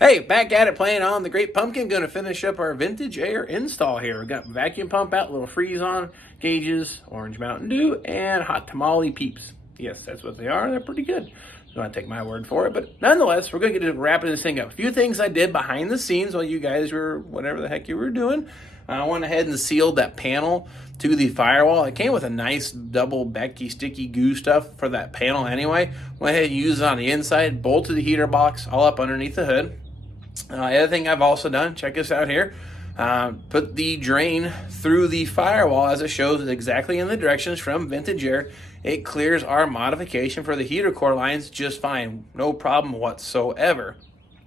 Hey, back at it playing on the Great Pumpkin. Going to finish up our vintage air install here. We got vacuum pump out, little freeze on gauges, orange Mountain Dew, and hot tamale peeps. Yes, that's what they are. They're pretty good. Don't want to take my word for it, but nonetheless, we're going to get to wrapping this thing up. A few things I did behind the scenes while you guys were whatever the heck you were doing. I went ahead and sealed that panel to the firewall. It came with a nice double Becky sticky goo stuff for that panel anyway. Went ahead and used it on the inside, bolted the heater box all up underneath the hood. The other thing I've also done, check this out here, put the drain through the firewall as it shows exactly in the directions from Vintage Air. It clears our modification for the heater core lines just fine, no problem whatsoever.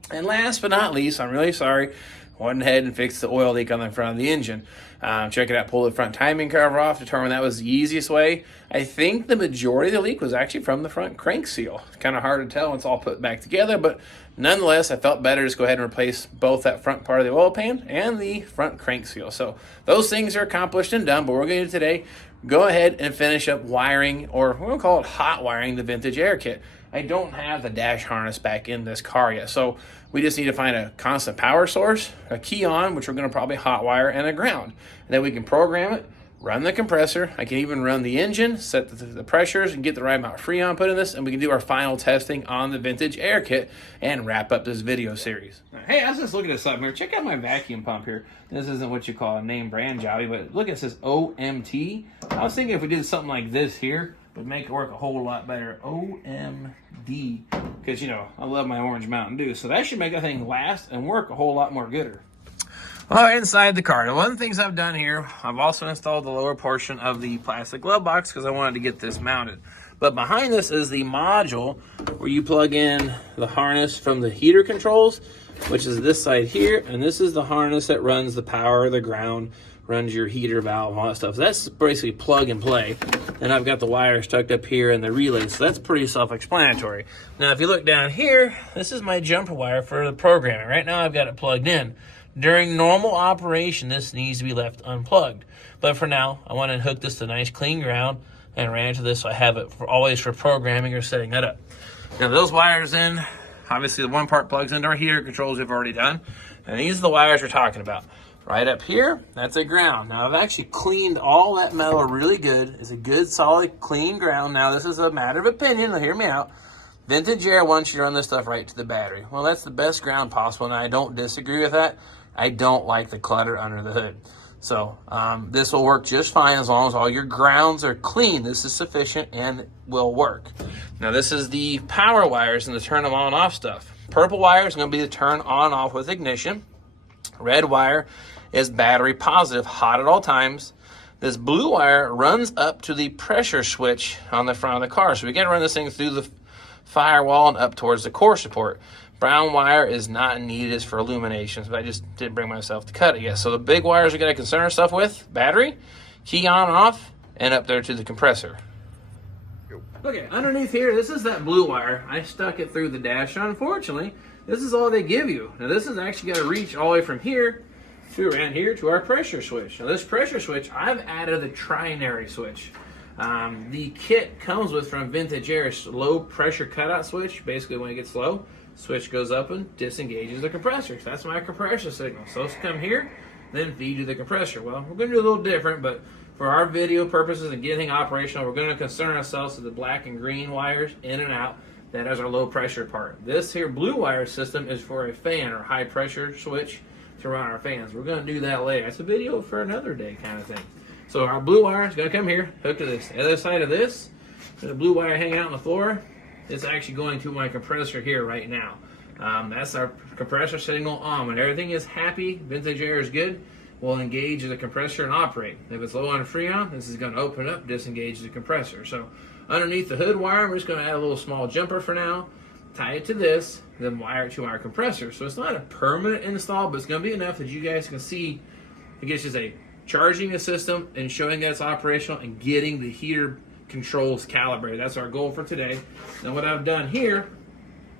And last but not least, I'm really sorry, went ahead and fixed the oil leak on the front of the engine. Check it out, pull the front timing cover off, determined that was the easiest way. I think the majority of the leak was actually from the front crank seal. It's kind of hard to tell when it's all put back together, but nonetheless, I felt better to just go ahead and replace both that front part of the oil pan and the front crank seal. So those things are accomplished and done, but we're going to do today, go ahead and finish up wiring, or we're going to call it hot wiring, the Vintage Air kit. I don't have the dash harness back in this car yet, so we just need to find a constant power source, a key on, which we're going to probably hot wire, and a ground. And then we can program it, run the compressor. I can even run the engine, set the pressures, and get the right amount of Freon put in this, and we can do our final testing on the Vintage Air kit and wrap up this video series. Hey, I was just looking at something here. Check out my vacuum pump here. This isn't what you call a name brand jobby, but look, it says OMT. I was thinking if we did something like this here, it would make it work a whole lot better. OMD. Because, you know, I love my orange Mountain Dew. So that should make that thing last and work a whole lot more gooder. All right, inside the car. Now, one of the things I've done here, I've also installed the lower portion of the plastic glove box because I wanted to get this mounted. But behind this is the module where you plug in the harness from the heater controls, which is this side here. And this is the harness that runs the power, the ground, runs your heater valve, all that stuff. So that's basically plug and play. And I've got the wires tucked up here and the relay, so that's pretty self-explanatory. Now, if you look down here, this is my jumper wire for the programming. Right now, I've got it plugged in. During normal operation, this needs to be left unplugged. But for now, I want to hook this to nice clean ground and ran into this so I have it always for programming or setting that up. Now, those wires in, obviously the one part plugs into our heater controls we've already done. And these are the wires we're talking about. Right up here, that's a ground. Now, I've actually cleaned all that metal really good. It's a good, solid, clean ground. Now, this is a matter of opinion. Hear me out. Vintage Air wants you to run this stuff right to the battery. Well, that's the best ground possible, and I don't disagree with that. I don't like the clutter under the hood. So, this will work just fine as long as all your grounds are clean. This is sufficient and will work. Now, this is the power wires and the turn them on and off stuff. Purple wire is going to be the turn on off with ignition. Red wire is battery positive, hot at all times. This blue wire runs up to the pressure switch on the front of the car. So we got to run this thing through the firewall and up towards the core support. Brown wire is not needed for illuminations, but I just didn't bring myself to cut it yet. So the big wires we're going to concern ourselves with, battery, key on and off, and up there to the compressor. Okay, underneath here, this is that blue wire. I stuck it through the dash. Unfortunately, this is all they give you. Now, this is actually got to reach all the way from here through around here to our pressure switch. Now, this pressure switch, I've added the trinary switch. The kit comes with from Vintage Air's low pressure cutout switch. Basically, when it gets low, switch goes up and disengages the compressor. So that's my compressor signal. So let's come here, then feed you the compressor. Well, we're going to do a little different, but for our video purposes and getting operational, we're going to concern ourselves with the black and green wires in and out. That is our low pressure part. This here blue wire system is for a fan or high pressure switch to run our fans. We're going to do that later. It's a video for another day kind of thing. So our blue wire is going to come here, hook to this. The other side of this, there's a blue wire hanging out on the floor. It's actually going to my compressor here right now. That's our compressor signal on. When everything is happy, Vintage Air is good, we'll engage the compressor and operate. If it's low on Freon, this is going to open up, disengage the compressor. So underneath the hood wire, we're just going to add a little small jumper for now, tie it to this, then wire it to our compressor. So it's not a permanent install, but it's going to be enough that you guys can see, I guess, just a charging the system and showing that it's operational and getting the heater controls calibrated. That's our goal for today. Now, what I've done here,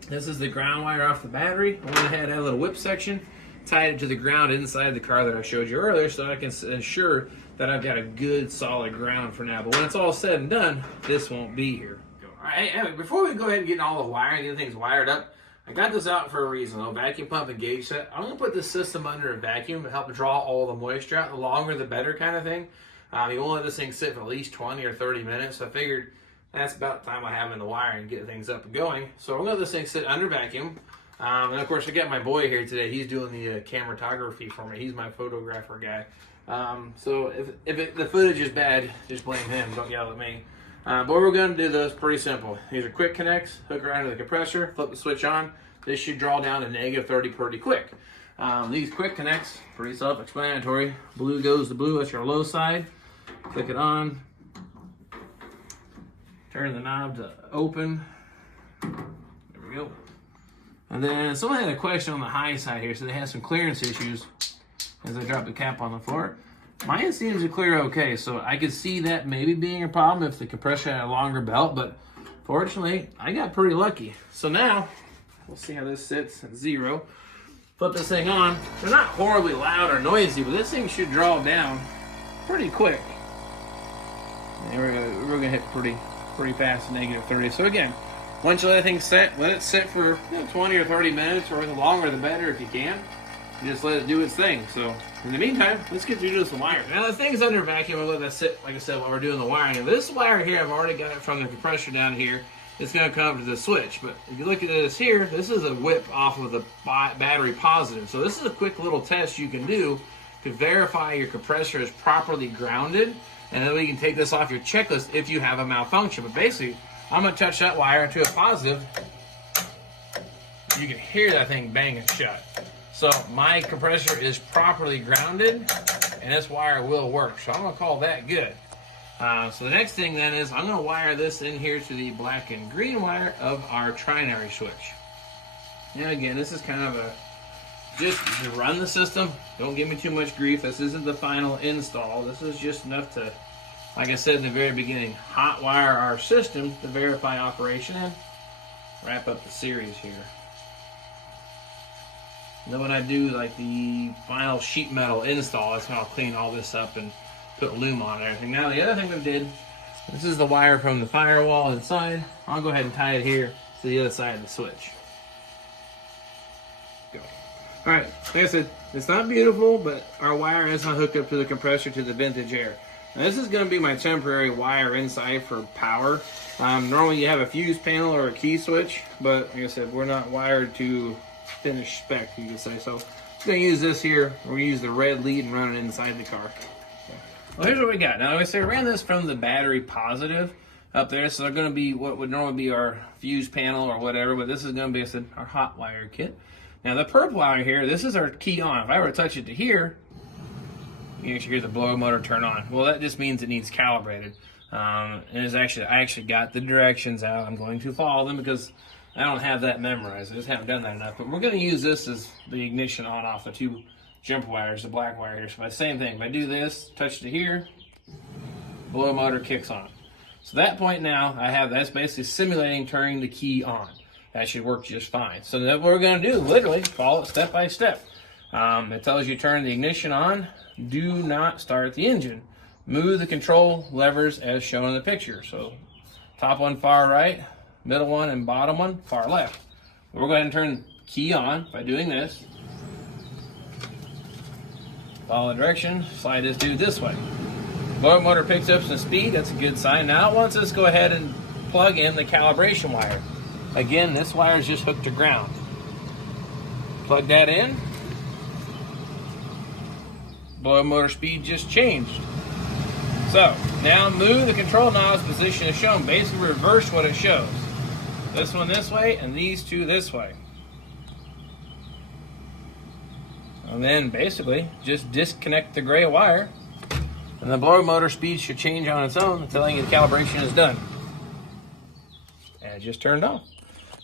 this is the ground wire off the battery. I went ahead and had a little whip section, tied it to the ground inside the car that I showed you earlier so I can ensure that I've got a good solid ground for now. But when it's all said and done, this won't be here. All right, before we go ahead and get all the wiring, the other things wired up, I got this out for a reason, though. Vacuum pump and gauge set. I'm going to put this system under a vacuum to help draw all the moisture out. The longer the better kind of thing. You won't let this thing sit for at least 20 or 30 minutes. So I figured that's about the time I have in the wire and get things up and going. So I'm going to let this thing sit under vacuum. And of course, I got my boy here today. He's doing the cameratography for me. He's my photographer guy. So if the footage is bad, just blame him. Don't yell at me. But what we're going to do, though, is pretty simple. These are quick connects. Hook around to the compressor. Flip the switch on. This should draw down to -30 pretty quick. These quick connects, pretty self-explanatory. Blue goes to blue. That's your low side. Click it on. Turn the knob to open. There we go. And then someone had a question on the high side here, so they had some clearance issues as I dropped the cap on the floor. Mine seems to clear okay, so I could see that maybe being a problem if the compressor had a longer belt, but fortunately, I got pretty lucky. So now, we'll see how this sits at 0. Flip this thing on. They're not horribly loud or noisy, but this thing should draw down pretty quick. And we're gonna hit pretty fast, -30. So again, once you let things set, let it sit for 20 or 30 minutes, or the longer the better if you can. You just let it do its thing. So in the meantime, let's get through some wires. Now the thing's under vacuum. I'll let that sit, like I said, while we're doing the wiring. And this wire here, I've already got it from the compressor down here. It's going to come up to the switch. But if you look at this here, this is a whip off of the battery positive. So this is a quick little test you can do to verify your compressor is properly grounded. And then we can take this off your checklist if you have a malfunction. But basically, I'm going to touch that wire to a positive. You can hear that thing banging shut. So my compressor is properly grounded, and this wire will work. So I'm going to call that good. So the next thing then is I'm going to wire this in here to the black and green wire of our trinary switch. Now again, this is kind of a, just to run the system. Don't give me too much grief. This isn't the final install. This is just enough to, like I said in the very beginning, hot wire our system to verify operation and wrap up the series here. And then when I do like the final sheet metal install, that's when I'll clean all this up and put loom on and everything. Now the other thing we did, this is the wire from the firewall inside. I'll go ahead and tie it here to the other side of the switch. Go. All right, like I said, it's not beautiful, but our wire is not hooked up to the compressor to the vintage air. Now this is going to be my temporary wire inside for power. Normally you have a fuse panel or a key switch, but like I said, we're not wired to finished spec, you could say. So I'm going to use this here. We're going to use the red lead and run it inside the car. Well, here's what we got. Now, like I said, we ran this from the battery positive up there. So they're going to be what would normally be our fuse panel or whatever, but this is going to be, I said, our hot wire kit. Now, the purple wire here, this is our key on. If I were to touch it to here, you can actually hear the blower motor turn on. Well, that just means it needs calibrated. And it's actually, I actually got the directions out. I'm going to follow them because I don't have that memorized. I just haven't done that enough. But we're going to use this as the ignition on off the 2 jump wires, the black wire here. So same thing. If I do this, touch to here, blower motor kicks on. So that point now, that's basically simulating turning the key on. That should work just fine. So that's what we're going to do. Literally follow it step by step. It tells you turn the ignition on. Do not start the engine. Move the control levers as shown in the picture. So top one far right, middle one and bottom one far left. We're going to turn the key on by doing this. Follow the direction, slide this dude this way. Blower motor picks up some speed, that's a good sign. Now it wants us to go ahead and plug in the calibration wire. Again, this wire is just hooked to ground. Plug that in. Blower motor speed just changed. So, now move the control knob's position as shown. Basically reverse what it shows. This one this way, and these 2 this way. And then basically, just disconnect the gray wire, and the blower motor speed should change on its own, telling you the calibration is done. And it just turned off.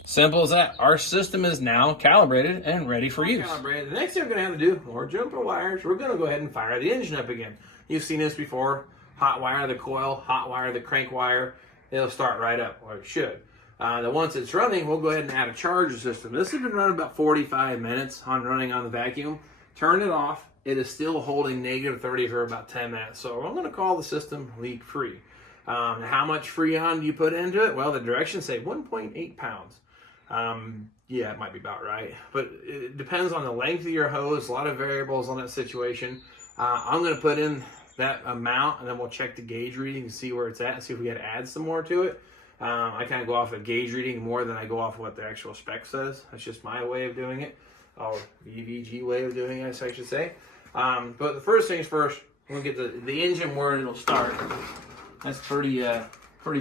Simple as that. Our system is now calibrated and ready for use. Calibrated. The next thing we're going to have to do, more jumper wires, we're going to go ahead and fire the engine up again. You've seen this before. Hot wire the coil, hot wire the crank wire. It'll start right up, or it should. Then once it's running, we'll go ahead and add a charger system. This has been running about 45 minutes on running on the vacuum. Turn it off. It is still holding -30 for about 10 minutes. So I'm going to call the system leak free. How much Freon do you put into it? Well, the directions say 1.8 pounds. Yeah, it might be about right. But it depends on the length of your hose. A lot of variables on that situation. I'm going to put in that amount, and then we'll check the gauge reading and see where it's at and see if we got to add some more to it. I kind of go off of gauge reading more than I go off of what the actual spec says. That's just my way of doing it, or VVG way of doing it, I should say. But the first things first, we'll get the engine where it'll start. That's pretty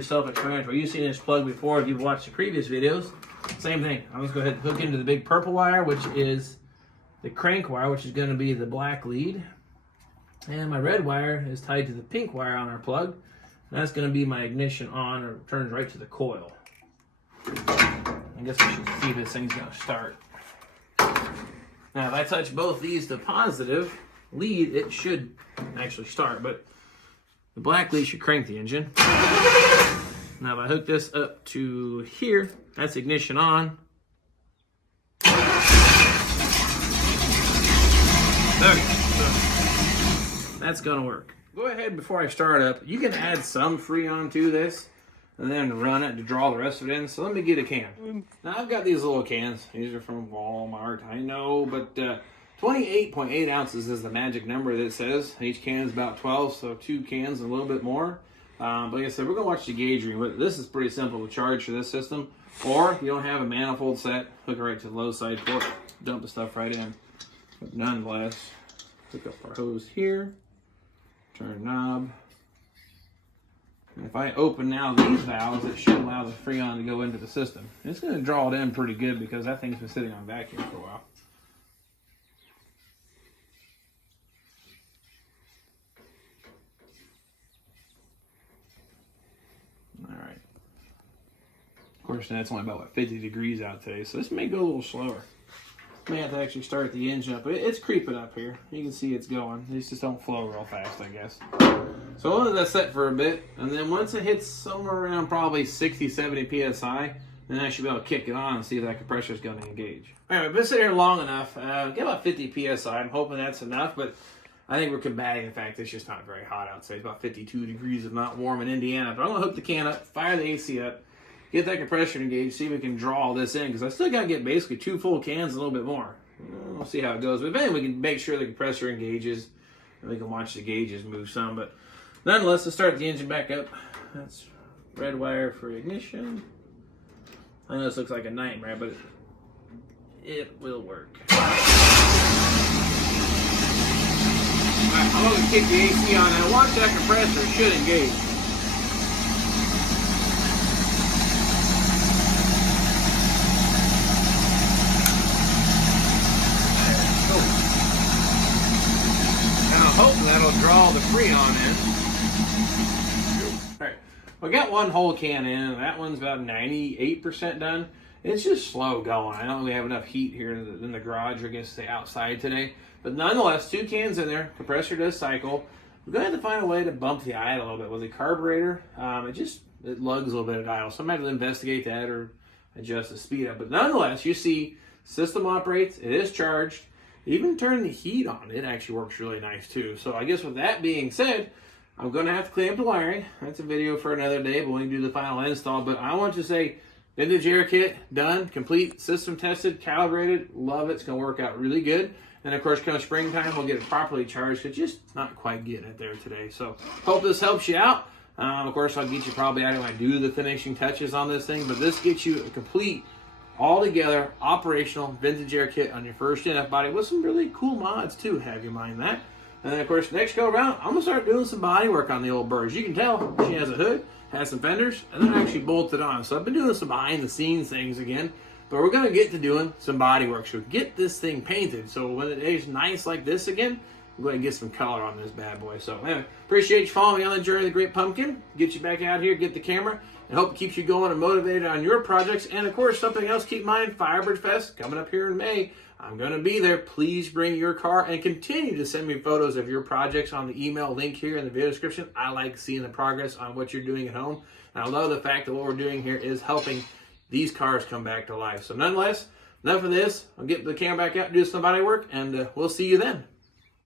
self-explanatory. You've seen this plug before if you've watched the previous videos. Same thing. I'll just go ahead and hook into the big purple wire, which is the crank wire, which is going to be the black lead. And my red wire is tied to the pink wire on our plug. And that's going to be my ignition on, or turns right to the coil. I guess we should see if this thing's going to start. Now, if I touch both these to positive lead, it should actually start, but the black lead should crank the engine. Now, if I hook this up to here, that's ignition on. Okay, so that's gonna work. Go ahead before I start up. You can add some Freon to this and then run it to draw the rest of it in. So let me get a can. Now, I've got these little cans. These are from Walmart, I know, but 28.8 ounces is the magic number that it says. Each can is about 12, so 2 cans and a little bit more. But like I said, we're going to watch the gauge reading. But this is pretty simple to charge for this system. Or if you don't have a manifold set, hook it right to the low side port. Dump the stuff right in. But nonetheless, hook up our hose here. Turn knob. And if I open now these valves, it should allow the Freon to go into the system. It's going to draw it in pretty good because that thing's been sitting on vacuum for a while. Alright. Of course, that's only about, 50 degrees out today, so this may go a little slower. May have to actually start the engine up. It's creeping up here. You can see it's going. These just don't flow real fast, I guess. So I'll let that set for a bit, and then once it hits somewhere around probably 60, 70 PSI, then I should be able to kick it on and see if that compressor is going to engage. All right, I've been sitting here long enough. Get about 50 PSI. I'm hoping that's enough, but I think we're combating the fact that it's just not very hot outside. It's about 52 degrees if not warm in Indiana. But I'm going to hook the can up, fire the AC up, get that compressor engaged, see if we can draw all this in, because I still got to get basically 2 full cans and a little bit more. We'll see how it goes. But then we can make sure the compressor engages, and we can watch the gauges move some. But nonetheless, let's start the engine back up. That's red wire for ignition. I know this looks like a nightmare, but it will work. Alright, I'm going to kick the AC on and watch that compressor. It should engage. And I'm hoping that'll draw the Freon in. Alright, we got one whole can in. That one's about 98% done. It's just slow going. I don't really have enough heat here in the garage, or I guess say outside today. But nonetheless, 2 cans in there. Compressor does cycle. We're going to have to find a way to bump the idle a little bit. With the carburetor, it lugs a little bit at idle. So I might have to investigate that or adjust the speed up. But nonetheless, you see, system operates. It is charged. Even turning the heat on, it actually works really nice too. So I guess with that being said, I'm going to have to clean up the wiring. That's a video for another day, but we can do the final install. But I want to say, vintage air kit, done, complete, system tested, calibrated, love it. It's going to work out really good. And of course, come springtime, we'll get it properly charged. It's just not quite getting it there today. So hope this helps you out. Of course, I'll get you probably out when I do the finishing touches on this thing. But this gets you a complete, all-together, operational vintage air kit on your first NF body with some really cool mods too, have you mind that. And then, of course, next go around, I'm going to start doing some body work on the old bird. As you can tell, she has a hood, has some fenders, and then actually bolted on. So I've been doing some behind-the-scenes things again. But we're going to get to doing some body work. So get this thing painted. So when it is nice like this again, we're going to get some color on this bad boy. So anyway, appreciate you following me on the journey of the Great Pumpkin. Get you back out here, get the camera, and hope it keeps you going and motivated on your projects. And of course, something else, keep in mind, Firebird Fest coming up here in May. I'm going to be there. Please bring your car and continue to send me photos of your projects on the email link here in the video description. I like seeing the progress on what you're doing at home. And I love the fact that what we're doing here is helping these cars come back to life. So nonetheless, enough of this. I'll get the camera back out and do some body work, and we'll see you then.